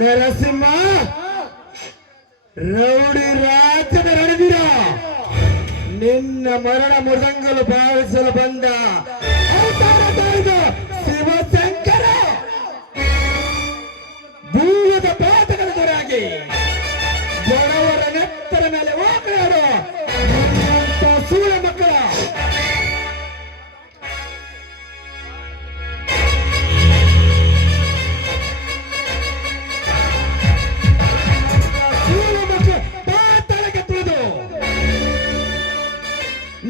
Narasimha rowdy ರಾಜ್ಯದ ರಣವೀರ, ನಿನ್ನ ಮರಣ ಮೃದಂಗಲು ಭಾವಿಸಲು ಬಂದ ಅವತಾರ ತಾಳಿದ ಶಿವಶಂಕರ ಭೂಮದ ಪಾತಕದ ದೊರೆಯಾಗಿ ಬಡವರ ನೆತ್ತರ ಮೇಲೆ ಹೋಗಲಾಡೋ ಸೂಳ ಮಕ್ಕಳ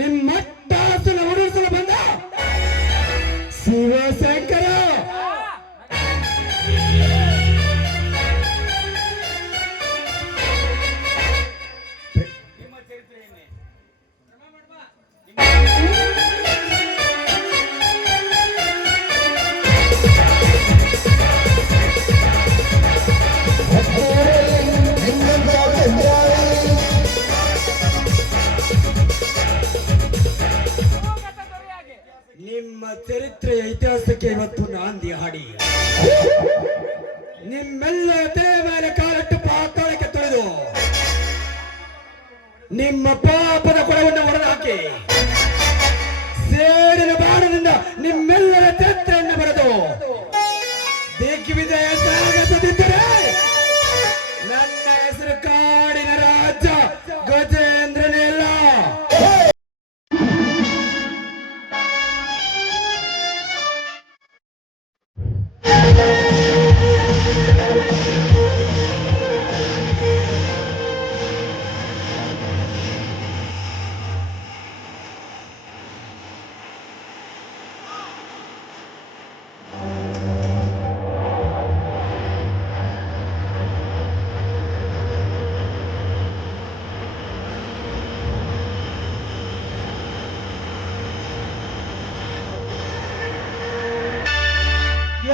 ನಿಮ್ಮಟ್ಟಾಸನ ಉರುಳಿಸಲು ಬಂದ ಶಿವಶಂಕರ ನಿಮ್ಮ ಚರಿತ್ರೆಯ ಇತಿಹಾಸಕ್ಕೆ ಇವತ್ತು ನಾಂದಿ ಹಾಡಿ ನಿಮ್ಮೆಲ್ಲ ತಲೆ ಮೇಲೆ ಕಾಲಿಟ್ಟು ಪಾತಾಳಕ್ಕೆ ತೊಳೆದು ನಿಮ್ಮ ಪಾಪದ ಕೊಳವನ್ನು ಹೊಡೆದಾಕಿ ಸೇಡಿನ ಬಾಣದಿಂದ ನಿಮ್ಮೆಲ್ಲರ ಚರಿತ್ರೆಯನ್ನು ಬರೆದು ದಿಗ್ವಿಜಯ ಸಾಗಿಸದಿದ್ದರೆ ನನ್ನ ಹೆಸರು ಕಾಡಿನ ರಾಜ ಗಜೇಂದ್ರನೇ ಇಲ್ಲ.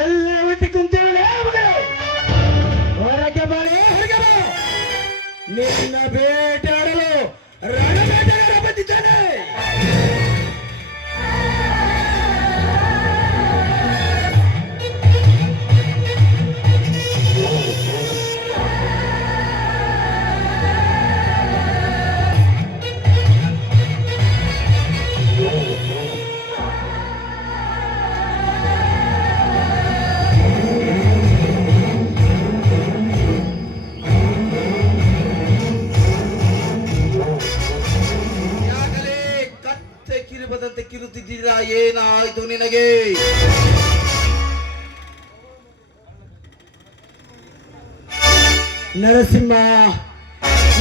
ಎಲ್ಲ ಒಟ್ಟಿ ಕುಂತೇಳಿ ಹೊರಗೆ ಬರೀ ಹೊರಗೆ ಬಾ. ನಿನ್ನ ಬೇಟೆಯಾಡಲು ರಣಬೇಟೆಗಾರ ಬಂದಿದ್ದಾನೆ. ಕಿರುತ್ತಿದ್ದೀರಾ? ಏನಾಯ್ತು ನಿನಗೆ? ನರಸಿಂಹ,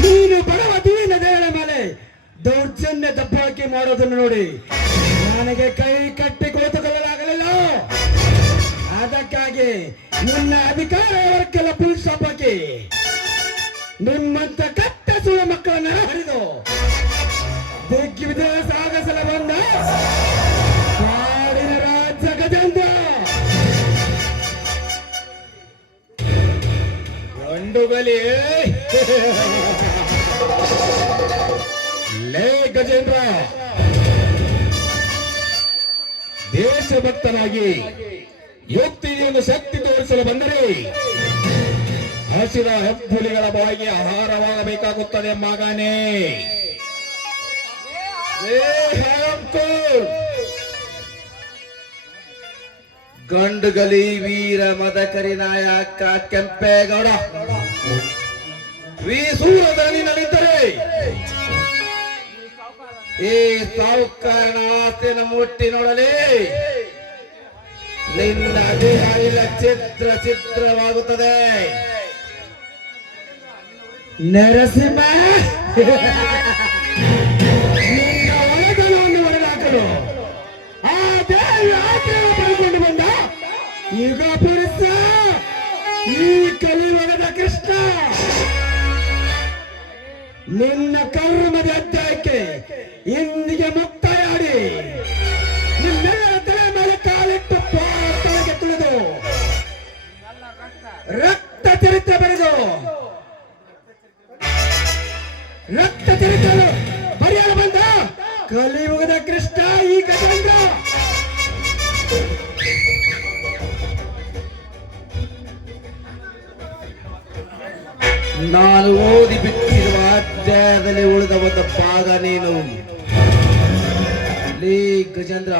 ನೀನು ಬಡವ ದೀನ ದೇವರ ಮೇಲೆ ದೌರ್ಜನ್ಯ ದಬ್ಬಾಳಿಕೆ ಮಾಡೋದನ್ನು ನೋಡಿ ನನಗೆ ಕೈ ಕಟ್ಟಿ ಕುಳಿತುಕೊಳ್ಳಲಾಗಲಿಲ್ಲ. ಅದಕ್ಕಾಗಿ ನಿನ್ನ ಅಧಿಕಾರ ವರ್ಗಕ್ಕೆಲ್ಲ ಫುಲ್ ಸ್ಟಾಪ್ ಹಾಕಿ ನಿಮ್ಮಂತ ಕಟ್ಟ ಸುಳ್ಳ ಮಕ್ಕಳನ್ನ ಹರಿದು ದಿಗ್ವಿಜಯ ಸಾಗಿಸಲು ಬಂದ ಕಾಡಿನ ರಾಜ್ಯ ಗಜೇಂದ್ರ. ಗಂಡುಗಲಿ ಲೇ ಗಜೇಂದ್ರ, ದೇಶಭಕ್ತನಾಗಿ ಯುಕ್ತಿಯನ್ನು ಶಕ್ತಿ ತೋರಿಸಲು ಬಂದರೆ ಹಸಿದ ಹೆಬ್ಬುಲಿಗಳ ಬಾಯಿಗೆ ಆಹಾರವಾಗಬೇಕಾಗುತ್ತದೆ ಮಗನೇ. ಗಂಡುಗಲಿ ವೀರ ಮದಕರಿ ನಾಯಕ ಕೆಂಪೇಗೌಡ ವೀಸೂರದಲ್ಲಿ ನಡೀತಾರೆ. ಈ ಸಾಹುಕಾರನ ಆಸ್ತಿಯನ್ನು ಮುಟ್ಟಿ ನೋಡಲಿ ನಿನ್ನ ದೇಹ ಚಿತ್ರವಾಗುತ್ತದೆ. ನರಸಿಂಹ, ನಿನ್ನ ಒಳಗಲವನ್ನು ಹೊರಗಾಕಲು ಆ ದೇವಿ ಆಶ್ರಯ ಪಡೆದುಕೊಂಡು ಬಂದ ಈಗ ಪುರುಷ ಈ ಕಲಿಯುಗದ ಕೃಷ್ಣ. ನಿನ್ನ ಕರ್ಮದ ಅಧ್ಯಾಯಕ್ಕೆ ಇಂದಿಗೆ ಮುಕ್ತಾಯಾಡಿ ನಿನ್ನೆಲ್ಲರ ತಲೆ ಮೇಲೆ ಕಾಲಿಟ್ಟು ಪಾತಾಳಕ್ಕೆ ತುಳಿದು ರಕ್ತ ಚರಿತ್ರೆ ಬರೆದು ರಕ್ತ ಚರಿತ್ರೆ ಬರೆಯಲು ಬಂದ ಕಲಿಯುಗದ ಕೃಷ್ಣ ಈ ಗಜೇಂದ್ರ. ನಾನು ಓದಿ ಬಿಟ್ಟಿರುವ ಅಧ್ಯಾಯದಲ್ಲಿ ಉಳಿದ ಒಂದು ಭಾಗ ನೀನು. ಲೇ ಗಜೇಂದ್ರ,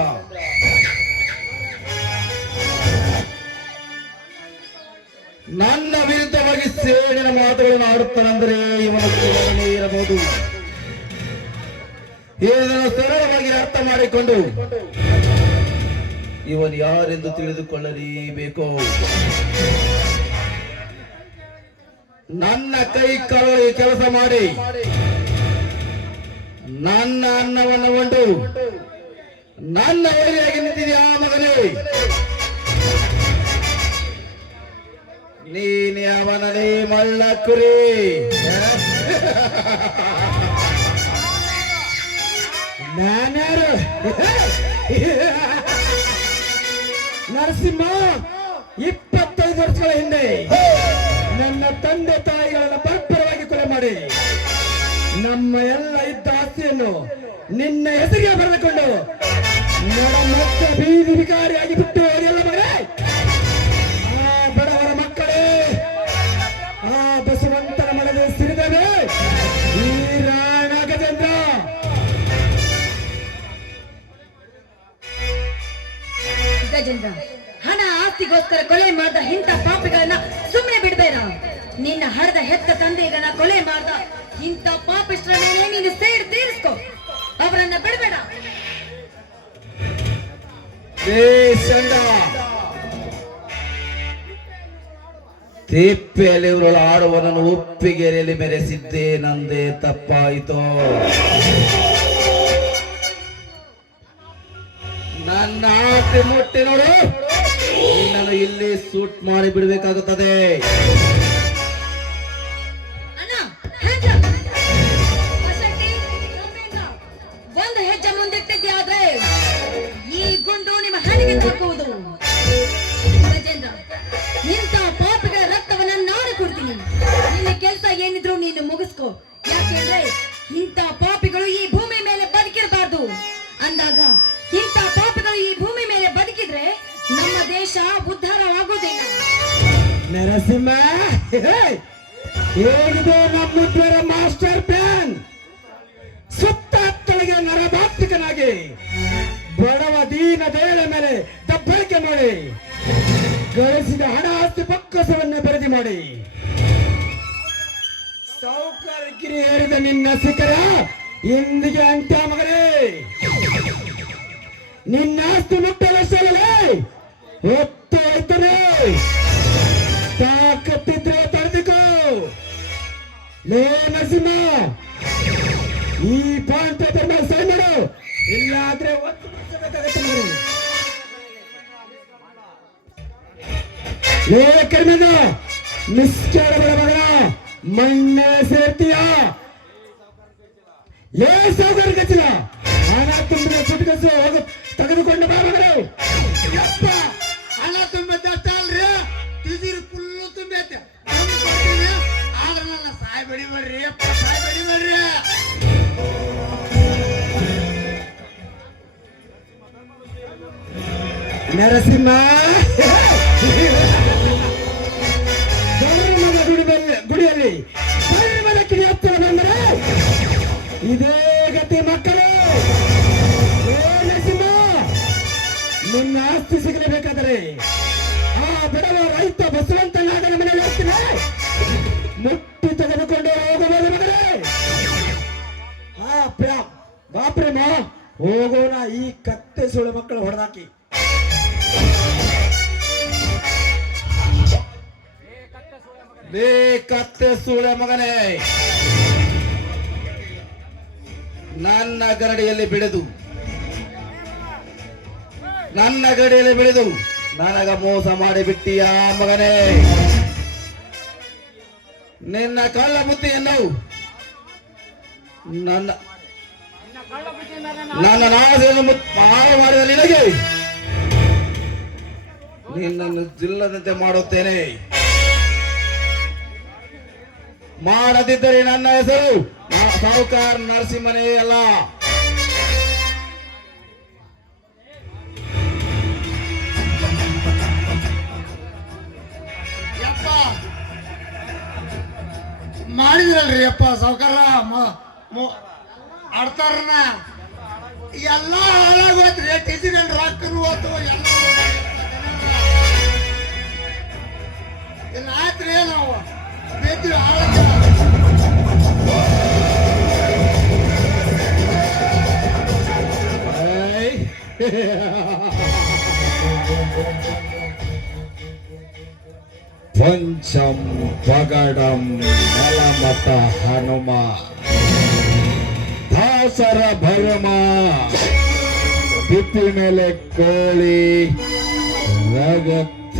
ನನ್ನ ವಿರುದ್ಧವಾಗಿ ಸೇಡಿನ ಮಾತುಗಳನ್ನು ಆಡುತ್ತಾನಂದ್ರೆ ಇವನ ಕೇಳನೇ ಇರಬಹುದು. ಇದನ್ನು ಸರಳವಾಗಿ ಅರ್ಥ ಮಾಡಿಕೊಂಡು ಇವನು ಯಾರೆಂದು ತಿಳಿದುಕೊಳ್ಳಲೇಬೇಕು. ನನ್ನ ಕೈ ಕಾಲುಗಳಿಗೆ ಕೆಲಸ ಮಾಡಿ ನನ್ನ ಅನ್ನವನ್ನು ಉಂಡು ನನ್ನ ಒಳ್ಳೆಯಾಗಿ ನಿಂತಿದೆಯಾ ಮಗನೇ? ನೀನೆ ಅವನಲ್ಲಿ ಮಳ್ಳ ಕುರಿ. ನಾನ್ಯಾರು? ನರಸಿಂಹ 25 ವರ್ಷಗಳ ಹಿಂದೆ ನನ್ನ ತಂದೆ ತಾಯಿಗಳನ್ನ ಬರ್ಬರವಾಗಿ ಕೊಲೆ ಮಾಡಿ ನಮ್ಮ ಎಲ್ಲ ಇದ್ದ ಆಸ್ತಿಯನ್ನು ನಿನ್ನ ಹೆಸರಿಗೆ ಬರೆದುಕೊಂಡು ಮತ್ತೆ ಬೀದಿ ವಿಕಾರಿಯಾಗಿ ಬಿಟ್ಟು ಹೋಗಿಲ್ಲ ಮಗನೇ. ಆ ಬಡವರ ಮಕ್ಕಳೇ, ಆ ಬಸವಂತನ ಮನದ ಸಿರಿದವೇ ಈ ರಾಣ ಗಜೇಂದ್ರ. ಗಜೇಂದ್ರ, ಹಣ ಆಸ್ತಿಗೋಸ್ಕರ ಕೊಲೆ ಮಾಡಿದ ಇಂಥ ಪಾಪಿಗಳನ್ನ ಸುಮ್ಮನೆ ಬಿಡಬೇಡ. ನಿನ್ನ ಹರದ ಹೆತ್ತ ತಂದೆಗಳನ್ನ ಕೊಲೆ ಮಾಡಿದ ಇಂಥ ಪಾಪಿಷ್ಟ್ರ ಮೇಲೆ ನೀನು ಸೇಡ್ ತೀರಿಸ್ಕೊ. ಅವರನ್ನ ಬಿಡಬೇಡ. ತಿಪ್ಪೆಯಲ್ಲಿ ಇವರು ಆಡುವನನ್ನು ಉಪ್ಪಿಗೆರೆಯಲ್ಲಿ ಮೆರೆಸಿದ್ದೇ ನಂದೇ ತಪ್ಪಾಯಿತು. ನನ್ನ ಆಸ್ತಿ ಮುಟ್ಟಿ ನೋಡು, ನಿನ್ನನ್ನು ಇಲ್ಲಿ ಸೂಟ್ ಮಾಡಿ ಬಿಡಬೇಕಾಗುತ್ತದೆ. ಒಂದು ಹೆಜ್ಜೆ ಮುಂದಿಟ್ಟಿದ್ಯಾದ್ರೆ ಈ ಗುಂಡು ನಿಮ್ಮ ಹಣೆಗೆ ತಾಕುವುದು. ಗಜೇಂದ್ರ, ಇಂಥ ಪಾಪಿಗಳ ರಕ್ತವನ್ನ ನಾನು ಕೊಡ್ತೀನಿ. ನಿನ್ನ ಕೆಲಸ ಏನಿದ್ರು ನೀನು ಮುಗಿಸ್ಕೊ. ಯಾಕೆಂದ್ರೆ ಇಂಥ ಪಾಪಿಗಳು ಈ ಭೂಮಿ ಮೇಲೆ ಬದುಕಿರಬಾರ್ದು. ಅಂದಾಗ ಇಂಥ ಪಾಪಿಗಳು ಈ ಭೂಮಿ ಮೇಲೆ ಬದುಕಿದ್ರೆ ನಮ್ಮ ದೇಶ ಉದ್ಧಾರವಾಗುವುದಿಲ್ಲ. ನರಸಿಂಹ, ಹೇಗಿದೆ ನಮ್ಮುದ್ವರ ಮಾಸ್ಟರ್ ಪ್ಲಾನ್? ಸುತ್ತತ್ತೊಳಗೆ ನರಭಾತ್ರಿಕನಾಗಿ ಬಡವ ದೀನ ದೇಳ ಮೇಲೆ ದಬ್ಬಳಿಕೆ ಮಾಡಿ ಗಳಿಸಿದ ಹಣ ಆಸ್ತಿ ಬೊಕ್ಕಸವನ್ನು ಬೆರದಿ ಮಾಡಿ ಸೌಕರ್ಯಗಿರಿ ಏರಿದ ನಿನ್ನ ಶಿಖರ ಇಂದಿಗೆ ಅಂತ ಮಗನೇ. ನಿನ್ನ ಆಸ್ತಿ ಮುಟ್ಟಲೇ ಹೊತ್ತು ಹೋಯ್ತರೆ. ತಾಕತ್ತಿದ್ರೆ ತಡೆದುಕೋ. ಲೇ ನರಸಿಂಹ, ಈ ಪಾಯಿಂಟ್ ಪೇಪರ್ ಮೇಲೆ ಸೈ ಮಾಡು, ಇಲ್ಲಾದ್ರೆ ಒತ್ತು ಮುಚ್ಚಬೇಕಾಗತ್ತೆ ಮಗನೇ. ಲೇ ಕರ್ಮಿಂದ ಮಿಸ್ ಕೇಳಬೇಡ ಮಗನ, ಮಣ್ಣೆ ಸೇರ್ತೀಯ. ಲೇ ಸೌಕರ್ಯ ಗಚ್ಚಿನ ಹಣ ತುಂಬಿದ ಸುಟ್ಕಸು ಹೋಗು, ತೆಗೆದುಕೊಂಡು ಬಾ ಮಗನು. ಯಪ್ಪ, ಹಣ ತುಂಬಿದ್ದಷ್ಟ ಅಲ್ರಿ, ತಿಜಿರು ಫುಲ್ಲು ತುಂಬೈತೆ. ಆದ್ರೆ ನನ್ನ ಸಾಯ್ ಬೆಳಿಬೇಡ್ರಿ ಅಪ್ಪ, ಸಾಯ್ ಬೆಳಿಬೇಡ್ರಿ. ನರಸಿಂಹ, ಧರ್ಮದ ಗುಡಿಯಲ್ಲಿ ಧರ್ಮದ ಕಿಡಿ ಹತ್ತಿರ ಬಂದರೆ ಇದೇ ಗತಿ ಮಕ್ಕಳು. ನರಸಿಂಹ, ನಿನ್ನ ಆಸ್ತಿ ಸಿಗಲೇಬೇಕಾದರೆ ಆ ಬಡವ ರೈತ ಬಸವಂತನಾದನ ಮನೆಯಲ್ಲಿ ಹೋಗ್ತೀನಿ, ಮುಟ್ಟಿ ತೆಗೆದುಕೊಂಡು ಹೋಗಬಹುದು ಮಗನೇ. ಬಾ ಪ್ರೇಮ, ಹೋಗೋಣ ಈ ಕತ್ತೆ ಸುಳ್ಳು ಮಕ್ಕಳು ಹೊಡೆದಾಕಿ. ಕತ್ತೆ ಸೂಳೆ ಮಗನೇ, ನನ್ನ ಗರಡಿಯಲ್ಲಿ ಬೆಳೆದು ನನಗ ಮೋಸ ಮಾಡಿಬಿಟ್ಟಿಯ ಮಗನೇ. ನಿನ್ನ ಕಳ್ಳ ಬುದ್ಧಿಯನ್ನು ನನ್ನ ನಾಶವನ್ನು ಹಾಳು ಮಾಡಿದ ನಿನಗೆ ನಿನ್ನನ್ನು ಜಿಲ್ಲದಂತೆ ಮಾಡುತ್ತೇನೆ. ಮಾಡದಿದ್ದರೆ ನನ್ನ ಹೆಸರು ಸಾಹುಕಾರ ನರಸಿಂಹನೇ ಅಲ್ಲ. ನೋಡಿದ್ರಲ್ರಿ ಅಪ್ಪ ಸಾವುಕಾರ ಆಡ್ತಾರನ ಎಲ್ಲ ಹಾಳಾಗೋತ್ರಿ ಟೀಚರ್ ರೊಕ್ಕನು ಹೋತು ಎಲ್ಲ ಆಯ್ತ್ರಿ ನಾವು ಬೇದ್ರಿ ಹಾಳಾಗ ಪಂಚಂ ಪಗಡಂ ನೆಲಮತ ಹನುಮ ದಾಸರ ಭರಮ ತಿಪ್ಪಿ ಮೇಲೆ ಕೋಳಿ ರಗತ್ತ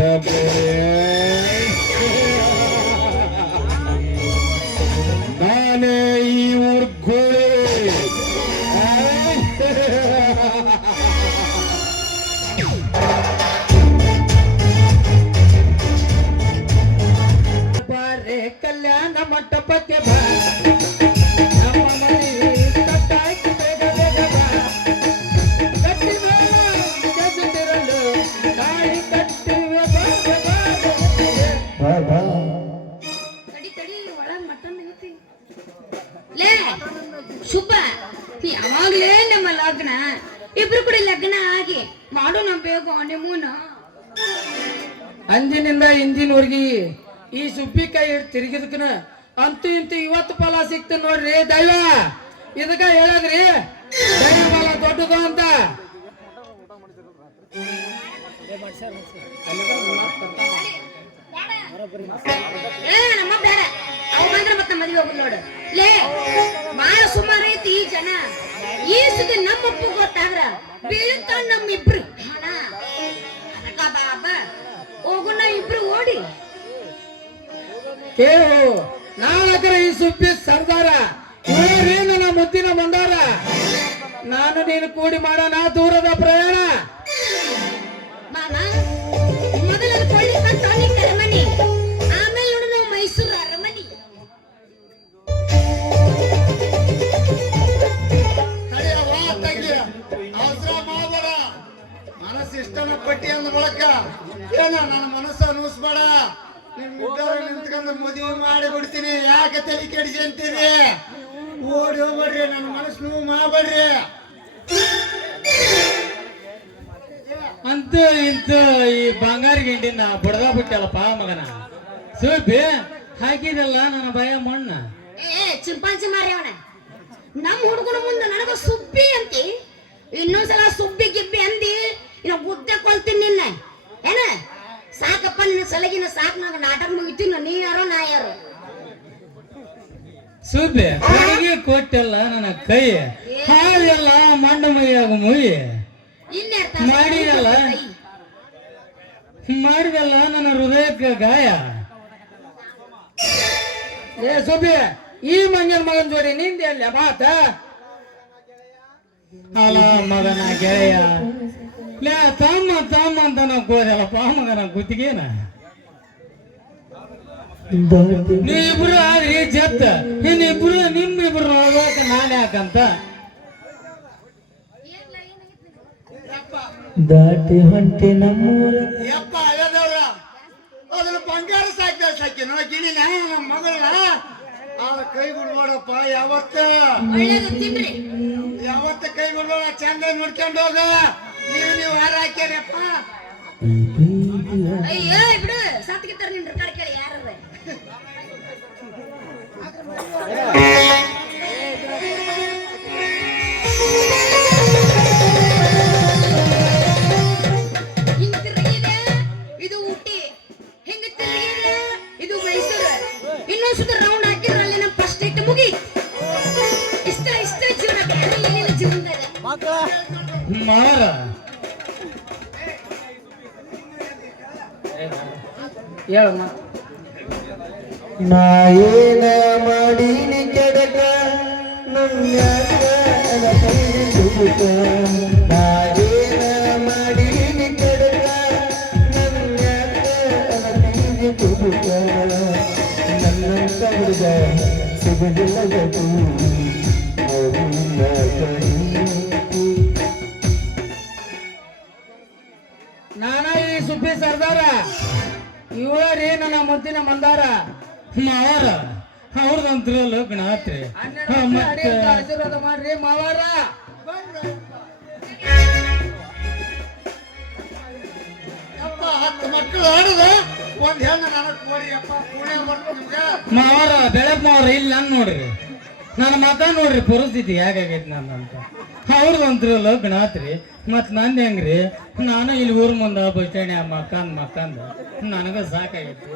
ನಾನೇ ಈ ಊರ್ ಗೋಳಿ ಬಾರೆ ಕಲ್ಯಾಣ ಮಂಟಪಕ್ಕೆ ಬಾ ನಮ್ಮ ಮನೆ ಕಟ್ಟಾಕಿ ಬೇಗ ಬೇಗ ಬಾ ಕಟ್ಟಿ ಬೇಡಲು ತಾಳಿ ಕಟ್ಟಿವೆ ತಡಿ ತಡಿ ಒಳಗ್ ಮಟನ್ ಐತಿ ಲೇ ಶುಭ ಯಾವಾಗ್ಲೇ ನಮ್ಮ ಲಗ್ನ ಇಬ್ರು ಕೂಡ ಲಗ್ನ ಆಗಿ ಮಾಡು ನಮ್ ಬೇಗ ನಿಮ್ಮೂನ ಅಂದಿನಿಂದ ಇಂದಿನವರೆಗೆ ಈ ಸುಬ್ಬಿ ಕೈ ಹಿಡ್ದು ತಿರುಗಿದಕ್ಕನ ಅಂತೂ ಇಂತೂ ಇವತ್ತು ಫಲ ಸಿಕ್ತ ನೋಡ್ರಿ ದೈವ ಇದಕ್ಕ ಹೇಳದ್ರಿ ದೈವ ಫಲ ದೊಡ್ಡದು ಅಂತ ನಮ್ಮ ಬೇಡ ಅವ್ ಬಂದ್ರೆ ಮತ್ತೆ ಮದುವೆ ಹೋಗುದು ನೋಡು ಲೇ ಬಾಳ ಸುಮಾರು ಐತಿ ಈ ಜನ ಈ ಸುದ್ದಿ ನಮ್ಮಪ್ಪು ಗೊತ್ತಾದ್ರ ಬೀಳ್ತಾಳ ನಮ್ಮಿಬ್ರು ಹಣ ಬಾಬಾ ಹೋಗುಣ ಇಬ್ರು ಓಡಿ ಕೇಳು ನಾಲ್ಕರ ಈ ಸುಬ್ಬಿ ಸರ್ದಾರ ಇವರೇ ನನ್ನ ಮುದ್ದಿನ ಮಂದಾರ ನಾನು ನೀನು ಕೂಡಿ ಮಾಡೋಣ ದೂರದ ಪ್ರಯಾಣ ಮಾಮ ಮೊದಲ ಕೊಳ್ಳಿ ಕಟ್ಟೋನಿ ಕರಮನಿ ಆಮೇಲೆ ನೋಡು ನಾವು ಮೈಸೂರು ಅರಮನಿ ತಡಿಯವ್ವ ತಂಗಿ ಅವಸರ ಮಾಡಬೇಡ ಮನಸ್ಸು ಇಷ್ಟನ ಪಟ್ಟಿ ಅಂದ ಬಳಕ ಏನ ನನ್ನ ಮನಸ್ಸು ಅನ್ನಿಸ್ಬೇಡ ನಿಂತ್ಕೊಂಡು ಮದುವೆ ಮಾಡಿ ಬಿಡ್ತೀನಿ ಯಾಕೆ ತಲೆ ಕೆಡಿಸಿ ಅಂತೀರಿ ಓಡಿ ಹೋಗ್ಬೇಡ್ರಿ ನನ್ನ ಮನಸ್ಸು ನೋವು ಮಾಡಬೇಡ್ರಿ ಅಂತ ಇಂತ ಈ ಬಂಗಾರ ಗಿಂಡಿನ ಬಡದ ಬಿಟ್ಟಲ್ಲಪ್ಪ ಮಗನ ಸುಬ್ಬಿ ಹಾಕಿದಲ್ಲ ನನ್ನ ಭಯ ಮಣ್ಣ ಏ ಚಿಂಪಾಂಜಿ ಮಾರ್ಯವನ ನಮ್ಮ ಹುಡುಗನ ಮುಂದೆ ನನಗ ಸುಬ್ಬಿ ಅಂತಿ ಇನ್ನೊಂದ್ಸಲ ಸುಬ್ಬಿ ಗಿಬ್ಬಿ ಅಂದಿ ಇನ್ನು ಗುದ್ದೆ ಕೊಲ್ತೀನಿ ನಿನ್ನ ಏನ ಸಾಕಪ್ಪ ನಿನ್ನ ಸಲಗಿನ ಸಾಕ್ ನಂಗೆ ನಾಟಕ ಮುಗಿತೀನಿ ನೀ ಯಾರೋ ನಾ ಯಾರು ಸುಬ್ಬಿ ಕೈಗೆ ಕೊಟ್ಟಲ್ಲ ನನ್ನ ಕೈ ಹಾಳೆಲ್ಲ ಮಣ್ಣು ಮೈಯಾಗ ಮುಯಿ ಮಾಡಿದಲ್ಲ ಮಾಡಿದಲ್ಲ ನನ್ನ ಹೃದಯಕ್ಕೆ ಗಾಯ ಏ ಸುಬ್ಬಿ ಈ ಮಂಗನ ಮಗನ ಜೋಡಿ ನಿಂದೆ ಅಲ್ಲ ಮಾತ ಅಲ್ಲ ಮಗನ ಗೆಳೆಯ ಲೇ ತಮ್ಮ ತಮ್ಮ ಅಂತ ನಾವು ಕೋದಲ್ಲಪ್ಪ ಮಗನ ಗುತ್ತಿಗೆನ ನೀವಿಬ್ರು ಆದ್ರಿ ಜತ್ತ ಇನ್ನಿಬ್ರು ನಿಮ್ಮಿಬ್ರು ನೋಡ್ಬೇಕು ನಾನು ಯಾಕಂತ ದಾಟಿ ಹೊಂಟೆ ನಮ್ಮೂರ ಯಪ್ಪ ಅಯ್ಯದವ್ರ ಅದ್ರ ಬಂಗಾರ ಸಾಕಿ ನೋ ಗಿಣಿನ ನಮ್ಮ ಮಗಳನ್ನ ಅವ್ರ ಕೈ ಬಿಡ್ಬೇಡಪ್ಪ ಯಾವತ್ತ ಕೈ ಬಿಡ್ಬೇಡ ಚಂದ ನೋಡ್ಕೊಂಡು ಹೋಗ ನೀವು ಹಾರ ಹಾಕ್ಯಾರಪ್ಪ ಅಯ್ಯೋ ಬಿಡು ಸತ್ಗಿತ್ತಾರ ನಿನ್ ರೆಕಾರ್ಡ್ ಕೇಳಿ ಯಾರದ ಹಿಂಗ್ ತಿರುಗಿದೆ ಇದು ಊಟಿ ಹಿಂಗ್ ತಿರುಗಿದೆ ಇದು ಮೈಸೂರು ಇನ್ನೊಂದ್ ಸುತ್ತ ರೌಂಡ್ ಹಾಕಿದ್ರೆ ಅಲ್ಲಿ ನಮ್ಮ ಫಸ್ಟ್ ಇಟ್ಟು ಮುಗಿ ಇಷ್ಟ ಜೀವನ ಬೇರೆ ಏನಿಲ್ಲ ಜೀವನದಾಗ ಮಾರ ಹೇಳಮ್ಮ ನಾ ಏನ ಮಾಡೀನಿ ಕೆಡಕ ನಮ್ಯಾಕ ದುಡುಕ ನಾ ಏನ ಮಾಡೀನಿ ಕೆಡಕ ನಮ್ಯಾಕ ದುಡುಕ ನನ್ನಂತ ಹುಡುಗ ಸಿಗುದಿಲ್ಲ ಗದು ನಾನ ಈ ಸುಬ್ಬಿ ಸರ್ದಾರ ಇವರೇ ನನ್ನ ಮುದ್ದಿನ ಮಂದಾರ ಮಾವರ ಅವ್ರದಂತ್ರ ಲಗ್ನ ಆತ್ರಿ ಮತ್ತೆ ಆಶೀರ್ವಾದ ಮಾಡ್ರಿ ಮಾವಾರ. ಅಪ್ಪ 10 ಮಕ್ಕಳು ಆಡದ ಒಂದ್ ಹೆಣ್ಣು ನನಗ್ ಕೊಡಿ ಅಪ್ಪ. ಪುಣ್ಯ ಬರ್ತೀನಿ ನಿಮ್ಗೆ. ಮಾವಾರ ಬೆಳಕ್ ಮಾವಾರ ಇಲ್ಲಿ ನಾನು ನೋಡ್ರಿ ನನ್ನ ಮಗ ನೋಡ್ರಿ ಪರಿಸ್ಥಿತಿ ಹೇಗಾಗೈತಿ ನಂದಂತ. ಅವ್ರದಂತ್ರ ಲಗ್ನ ಆತ್ರಿ ಮತ್ ನಂದ್ ಹೆಂಗ್ರಿ ನಾನು ಇಲ್ಲಿ ಊರ್ ಮುಂದ ಬಸ್ ಸ್ಟ್ಯಾಂಡ್ ಮಕ್ಕಂದ ನನಗ ಸಾಕಾಗೈತಿ.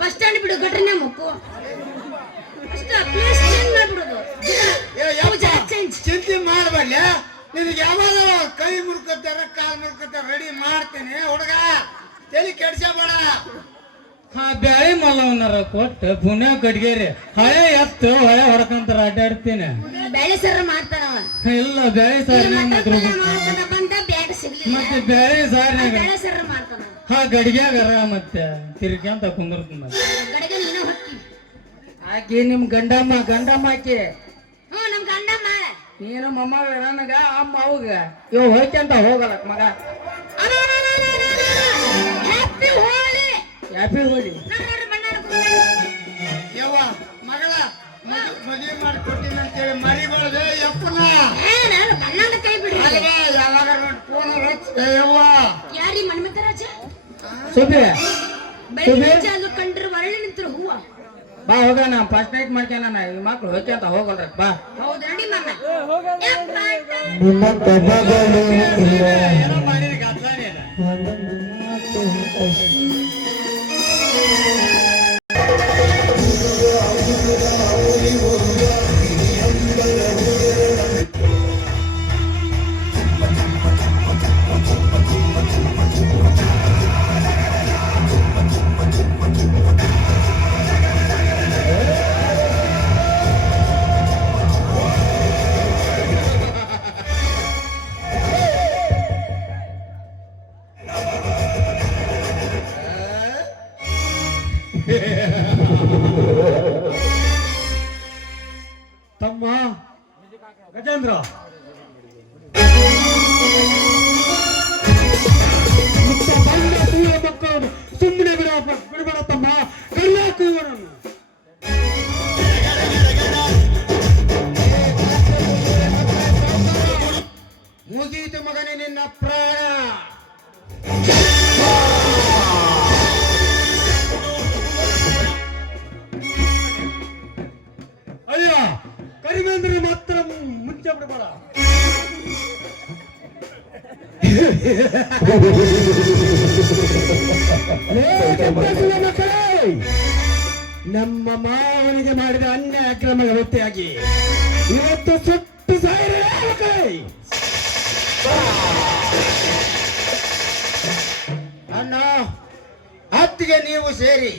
ಬಸ್ ಸ್ಟ್ಯಾಂಡ್ ಬಿಡು ಗಟ್ರಿ ನಮ್ಮಪ್ಪು ಅಷ್ಟ ಪ್ಲೇಸ್ ಚೇಂಜ್ ಮಾಡ್ಬಿಡೋದು. ಏ ಯಪ್ಪ, ಪೂಜಾ ಚೇಂಜ್. ಚಿಂತೆ ಮಾಡಬಲ್ಲ. ನಿನಗೆ ಯಾವಾಗ ಕೈ ಮುರ್ಕೋತಾರ ಕಾಲ್ ಮುರ್ಕೋತಾರ ರೆಡಿ ಮಾಡ್ತೀನಿ ಹುಡುಗ. ತಲೆ ಕೆಡ್ಸಬೇಡ. ಹಾ ಬ್ಯಾಳಿ ಮಲ್ಲವನ್ನಾರ ಕೊಟ್ಟು ಪುಣ್ಯ ಕಟ್ಗೇರಿ ಹಳೆ ಎತ್ತು ಹೊಳೆ ಹೊಡ್ಕಂತಾರ ಅಡ್ಡಾಡ್ತೀನಿ. ಬೇಳೆ ಸರ ಮಾಡ್ತಾನವ. ಇಲ್ಲ ಬ್ಯಾಳಿ ಸಾರಿನಾಗ ಮಾಡ್ತಾನ ಬಂದ ಬ್ಯಾಡ ಸಿಗ್ಲಿಲ್ಲ. ಮತ್ತೆ ಬ್ಯಾಳಿ ಸಾರಿನಾಗ ಬೇಳೆ ಸರ ಮಾಡ್ತಾನ. ಹಾ ಗಡಿಗ್ಯಾಗರ ಮತ್ತೆ ತಿರ್ಗ್ಯಾಂತ ಕುಂದಿರ್ತ ಮತ್ತೆ ಗಡಿಗೆ ನೀನು ಹೊಕ್ಕಿ. ಆಕಿ ನಿಮ್ ಗಂಡಮ್ಮ ಆಕಿ. ನಮ್ ಗಂಡಮ್ಮ. ನೀನು ಮೊಮ್ಮಗ ನನಗ ಅಮ್ಮ ಅವಗ ಇವ್ ಹೋಯ್ಕಂತ ಹೋಗಲ್ಲ ಮಗ. ಹ್ಯಾಪಿ ಹೋಳಿ. ಯಾಪಿ ಹೋಗಿ ನೋಡ್ರಿ ಬಣ್ಣ ಯವ್ವ ಮಗಳ ಮದುವೆ ಮಾಡಿ ಕೊಟ್ಟಿನಿ ಅಂತೇಳಿ ಮರಿಬಾರ್ದೆ ಯಪ್ಪನ. ನಾನು ಬಣ್ಣದ ಕೈ ಬಿಡ್ರಿ. ಅಲ್ವಾ ಯಾವಾಗ ಫೋನ್ ಯವ್ವ. ಯಾರಿ ಮನ್ಮತ ರಾಜ ಸುಬ್ಬಿ ಬೆಳಿಗ್ಗೆ ಅದು ಕಂಡ್ರೆ ಒರಳಿ ನಿಂತ್ರು ಹೂವ. ಬಾ ಹೋಗ ನಾ ಫಸ್ಟ್ ನೈಟ್ ಮಾಡ್ಕ್ಯಾನ ಈ ಮಕ್ಳು ಹೋಯ್ಕಂತ ಹೋಗಲ್ರ ಬಾ. ಹೌದು ನಡಿ ಮಾಮ. ನಿನ್ನ ಕಬಗಳು ಇಲ್ಲ ಏನೋ ಮಾಡಿರಿ ಗದ್ಲಾನೇನ. ಒಂದೊಂದು ಮಾತು ಅಷ್ಟೇ. ತಮ್ಮ ಗಜೇಂದ್ರ ಮಕ್ಕಳು ಸುಮ್ಮನೆ ಬಿಡಬೇಡ ತಮ್ಮ ಕರಿಯಾಕು ಇವರನ್ನು. ಮುಗೀತು ಮಗನೇ ನಿನ್ನ ಪ್ರಾಣ. ಅಯ್ಯ ಕರಿಮೇಂದ್ರ ಮಾತ್ರ ಮುಂಚೆ ಬಿಡಬೇಡ. ನಮ್ಮ ಮಾವನಿಗೆ ಮಾಡಿದ ಅನ್ಯಾಯ ಅಕ್ರಮ ವ್ಯಕ್ತಿಯಾಗಿ ಇವತ್ತು ಸುಟ್ಟು ಸಾಯಿರೇ ಅಣ್ಣ ಹತ್ತಿಗೆ ನೀವು ಸೇರಿ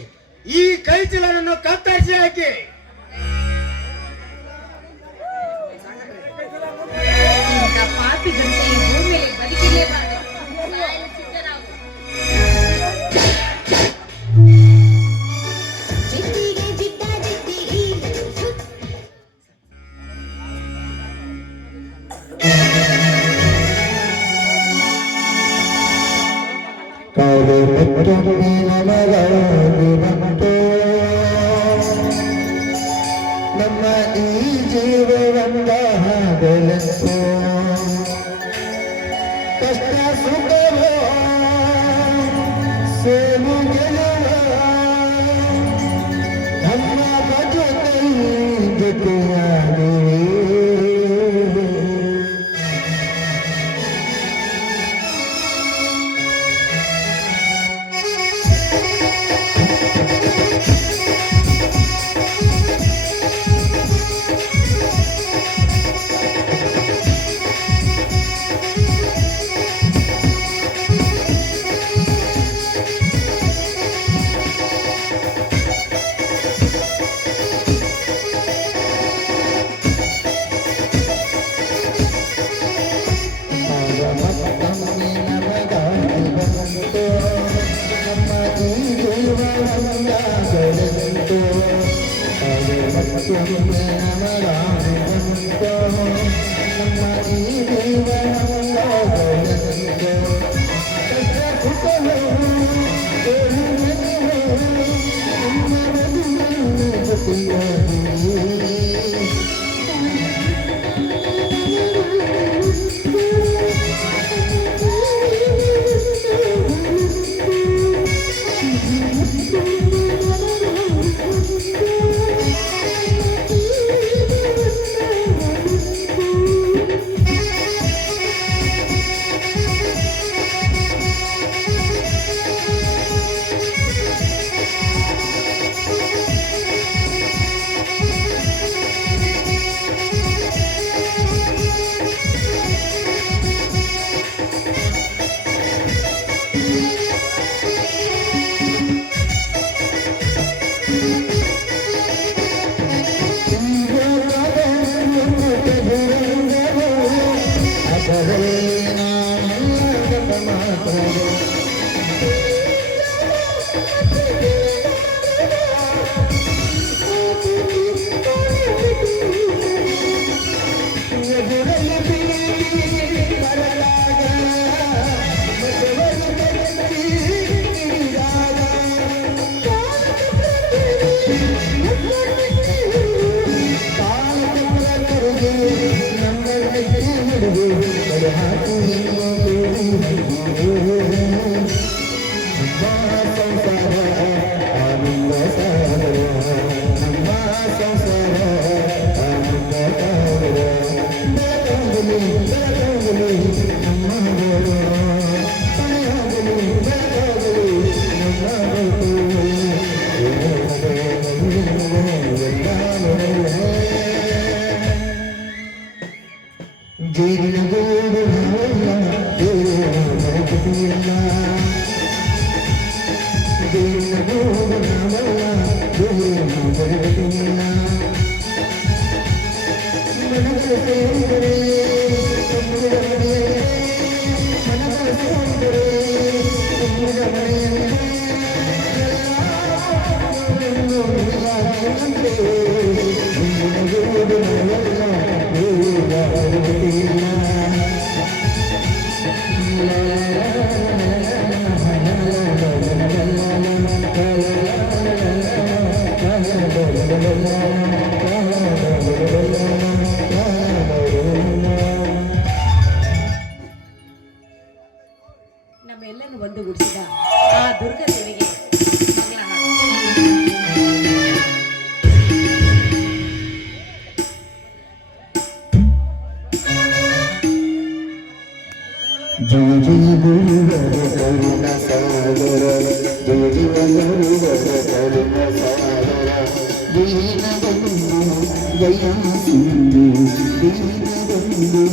ಈ ಕೈ ಚೀಲನನ್ನು ಕತ್ತರಿಸಿ ಹಾಕಿ. ಇಂಥ ಪಾಪಿ ಗಂಟೆ ಈ ಭೂಮಿಯಲ್ಲಿ ಬದುಕಿರಲೇಬಾರದು. ಸಾಯಲು ಸಿದ್ಧರಾಗು. ಜಿದ್ದಿಗೆ ಜಿದ್ದ ಜಿದ್ದಿಗಿ. ಕಾಲು ಮುಟ್ಟೊಮ್ಮೆ ನಮಗಾಗಿ ಬಂತು ನಮ್ಮ ಈ ಜೀವವಂದ ಹಾಗಲಂತು. ಕಷ್ಟ ಸುಖವ ಸೋಲು ಗೆಲುವ ನಮ್ಮ ಬದುಕೈ ಜೊತೆಯಾಗಿವೆ. ಮತ್ತೊಮ್ಮೆ ನಮಗಾಗಿ ಬಂತು ನಮ್ಮ ಈ ಜೀವನಂದಾಗಲೆಂತು. ಮತ್ತೊಮ್ಮೆ ನಮಗಾಗಿ ಬಂತು ನಮ್ಮ ಈ ಜೀವನಂದಾಗಲೆಂತು. ಕಷ್ಟ ಸುಖವು ನಮ್ಮ ಬದುಕನ್ನು ಜೊತೆ ನಮ್ಮೆಲ್ಲನ್ನು ಒಂದುಗೂಡಿಸಿದ ಆ ದುರ್ಗಾ ದೇವಿಗೆ ಮಂಗಳ ಹಾಡು. ಜಯ ಜಯ ಗುರುವರ ಕರುಣ ಸಾಗರ ಜಯ ಜಯ ಗುರುವರ ಕರುಣ ಸಾಗರ ದೀನಬಂಧು ದಯಾ ಸಿಂಧು ದೀನಬಂಧು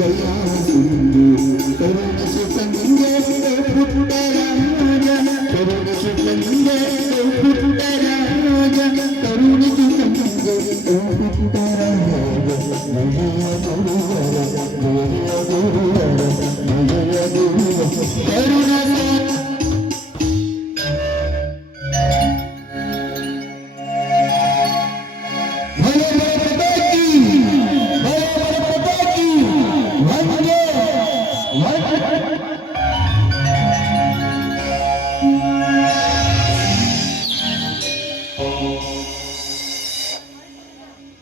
ದಯಾ ಸಿಂಧು ಕರುಣಿಸು ತಂದೆ ಪುಟ್ಟರಾಜ ಕರುಣಿಸು ತಂದೆ ಪುಟ್ಟರಾಜ ಕರುಣಿಸು ತಂದೆ ಪುಟ್ಟರಾಜ ಜಯ ಗುರುವರ ಜಯ ಗುರುವರ ಜಯ ಗುರುವರ